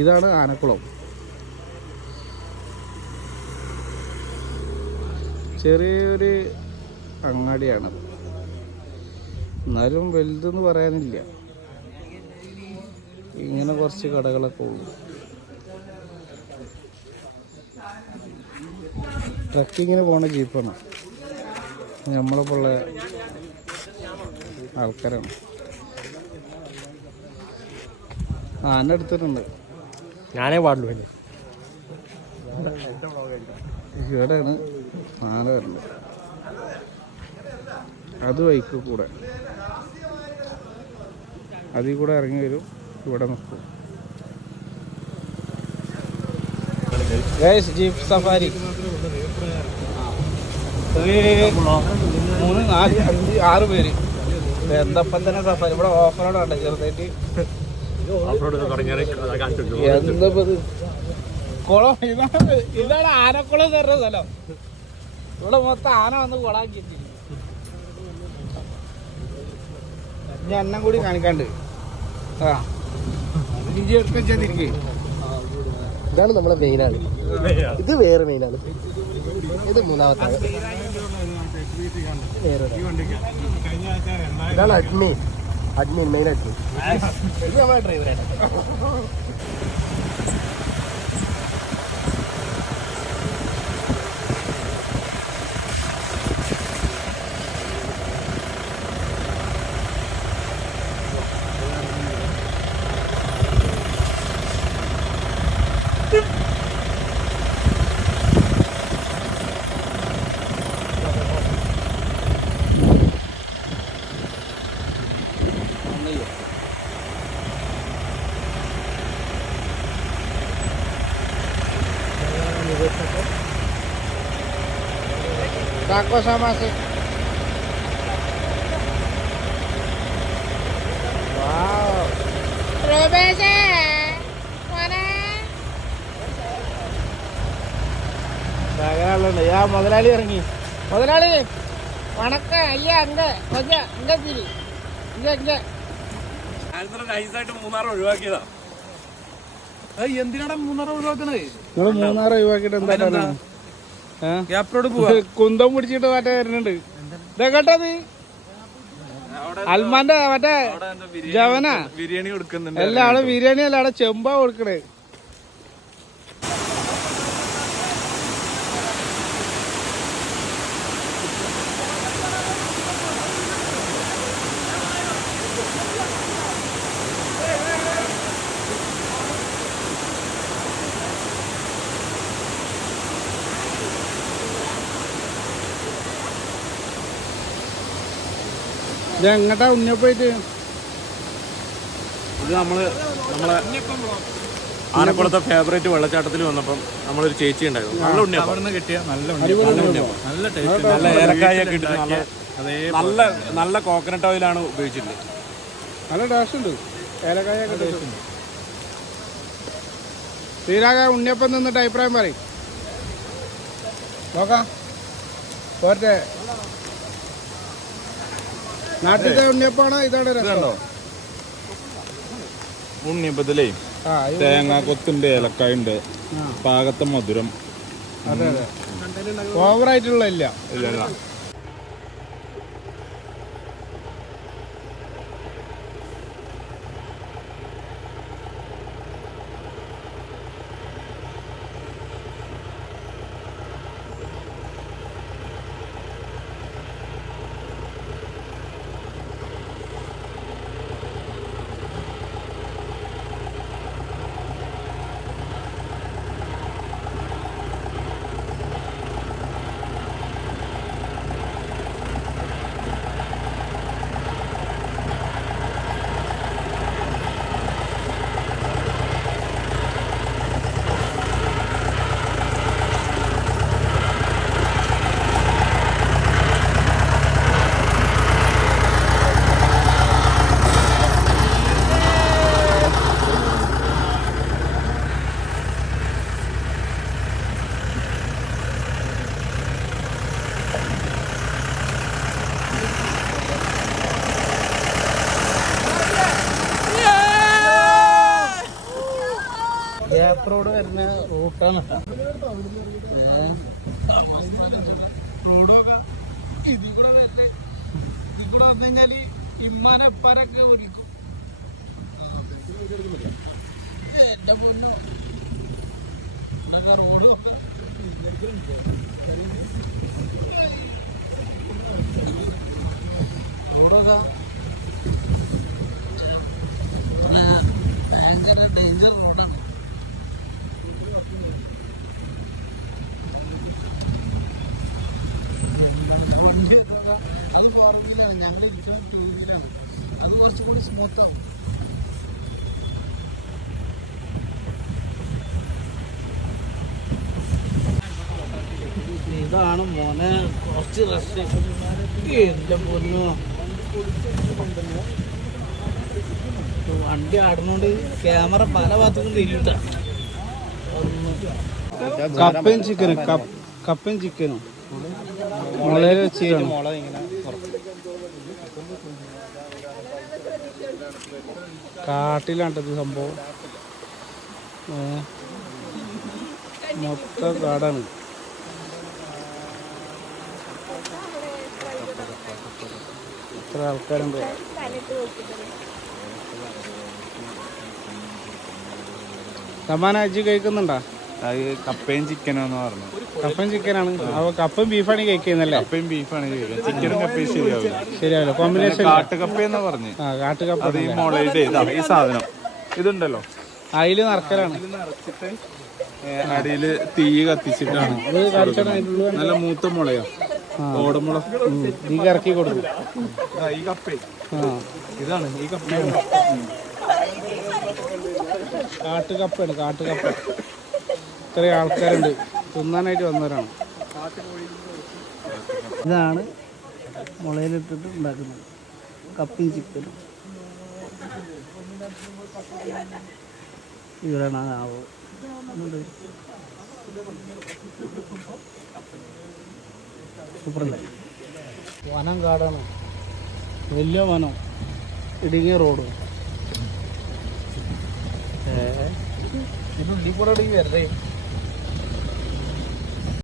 ഇതാണ് ആനക്കുളം. ചെറിയൊരു അങ്ങാടിയാണ്, എന്നാലും വലുതെന്ന് പറയാനില്ല. ഇങ്ങനെ കുറച്ച് കടകളൊക്കെ ഉള്ളു. ട്രക്കിങ്ങിന് പോണ ജീപ്പാണ്, നമ്മളെപ്പോലുള്ള ആൾക്കാരാണ്. ആന എടുത്തിട്ടുണ്ട്. ഞാനേ പാടുള്ളൂ. ഇവിടെയാണ് ആന വരുന്നത്. അത് വൈക്ക് കൂടെ അതിൽ കൂടെ ഇറങ്ങി വരും, ഇവിടെ നിൽക്കും. ജീപ്പ് സഫാരി 3, 4, 5, 6 പേര്. എന്തപ്പം തന്നെ സഫാരി. ഇവിടെ ഓഫ് റോഡ് ഉണ്ട് ചെറുതായിട്ട്. എന്താ കുളം ഇതാണ് ആനക്കുളം തരുന്ന സ്ഥലം. ഇവിടെ മൊത്തം ആന വന്ന് കുളാക്കി. ഞാൻ എണ്ണം കൂടി കാണിക്കാണ്ട്. ആ ഇഞ്ചി എടുക്കാൻ ചെയ്തിരിക്കേ. ഇതാണ് നമ്മളെ മെയിനാണ്. ഇത് വേറെ മെയിനാണ്. ഇത് മൂന്നാമത്താണ്. ഇതാണ് അഡ്മിൻ മെയിൻ അഡ്മിൻ. ഇത് നമ്മളെ ഡ്രൈവറാണ്. Taco sama sih. Wow. Robese. Mana? Saya ya മുതലാളി ഇറങ്ങി. മുതലാളി വണക്കം. അയ്യ അങ്ങ് അങ്ങ് തിരി. നൈസായിട്ട് മൂന്നാർ ഒഴിവാക്കിയതാ. എന്തിനാണ് മൂന്നാർ ഒഴിവാക്കണേ? നിങ്ങൾ മൂന്നാർ ഒഴിവാക്കിയിട്ട് എന്താ കുന്തം പിടിച്ചിട്ട് മറ്റേ വരുന്നുണ്ട്. ഇതെക്കട്ടത് അൽമാന്റെ മറ്റേ ജവന ബിരിയാണി കൊടുക്കുന്നുണ്ട്. എല്ലാ അവിടെ ബിരിയാണി അല്ല, അവിടെ ചെമ്പാ കൊടുക്കണേ. ഇത് എങ്ങട്ടാ ഉണ്ണിയപ്പോയിട്ട്? ഇത് നമ്മളെ ആനക്കുളത്തെ ഫേവറേറ്റ് വെള്ളച്ചാട്ടത്തിൽ വന്നപ്പം നമ്മളൊരു ചേച്ചി ഉണ്ടായിരുന്നു. നല്ല ഉണ്ണിയപ്പം കിട്ടിയ നല്ല ഏലക്കായൊക്കെ ഇട്ട് നല്ല കോക്കനട്ട് ഓയിലാണ് ഉപയോഗിച്ചിട്ടുള്ളത്. നല്ല ടേസ്റ്റ് ഉണ്ട്, ഏലക്കായൊക്കെ ടേസ്റ്റ് ഉണ്ട്. ശ്രീരാഗ ഉണ്ണിയപ്പം നിന്നിട്ട് അഭിപ്രായം പറയും. നോക്കാം പോരട്ടെ. നാട്ടിലത്തെ ഉണ്ണിയപ്പാണോ ഇതാണ് രസം? ഉണ്ണിയപ്പത്തിലേ തേങ്ങ കൊത്തുണ്ട്, ഏലക്കായ ഉണ്ട്, പാകത്തെ മധുരം. അതെ അതെ, ഓവറായിട്ടുള്ള ഇല്ല. ജയപ്രോട് വരുന്ന റൂട്ടാണ്. റോഡൊക്കെ ഇതിൽ കൂടെ വരട്ടെ. ഇതിൽ കൂടെ വന്നു കഴിഞ്ഞാൽ ഇമ്മാനെപ്പാരൊക്കെ ഒരിക്കും. എന്റെ പൊന്നോ റോഡൊക്കെ ഭയങ്കര ഡേഞ്ചർ റോഡാണ്. അത് ഫോർവീലാണ്, ഞങ്ങൾ ഇരിക്കുന്നത് ടൂ വീലാണ്. അത് കുറച്ചുകൂടി സ്മൂത്താവും. ഇതാണ് മോനെ കുറച്ച് റഷ്. എന്റെ പൊന്നോ വണ്ടി ആടുന്നോണ്ട് ക്യാമറ പല ഭാഗത്തും തിരിയിട്ട. കപ്പയും ചിക്കനും കപ്പയും ചിക്കനും മുളയിൽ വെച്ച് കാട്ടിലാണ്ടത് സംഭവം. മൊത്തം കാടാണ്. എത്ര ആൾക്കാരുണ്ട്. സമാന അജി കഴിക്കുന്നുണ്ടോ? കപ്പയും ചിക്കനും എന്ന് പറഞ്ഞു. കപ്പയും ചിക്കനാണ്. അപ്പൊ കപ്പയും ബീഫാണ് കഴിക്കുന്നല്ലേ? കപ്പയും ബീഫാണ് കഴിക്കുന്നത്. ചിക്കനും കപ്പയും ശരിയാവില്ല. ശരിയാവില്ല കോമ്പിനേഷൻ. കാട്ടുകപ്പ എന്ന് പറഞ്ഞു. കാട്ടുകപ്പ. അത് ഈ മുളയുടെ ഈ സാധനം ഇതുണ്ടല്ലോ, അതില് നറക്കലാണ്. നിറച്ചിട്ട് അടിയില് തീ കത്തിച്ചിട്ടാണ്. നല്ല മൂത്ത മുളയോ ഓടമുള ഇറക്കി കൊടുക്കും. ഈ കപ്പ ഇതാണ്. ഈ കപ്പ കാട്ടുകപ്പയാണ്. കാട്ടുകപ്പ. ഇത്രയും ആൾക്കാരുണ്ട്, തിന്നാനായിട്ട് വന്നവരാണ്. ഇതാണ് മുളയിലിട്ടിട്ട് ഉണ്ടാക്കുന്നത് കപ്പയും ചിക്കനും. ഇവരാണ് ആവോ. സൂപ്പറല്ലേ? വനം കാടാണ്, വലിയ വനം, ഇടുങ്ങിയ റോഡ്. ഇതിനുള്ളിൽ കൂടെ വരണ്ടേ?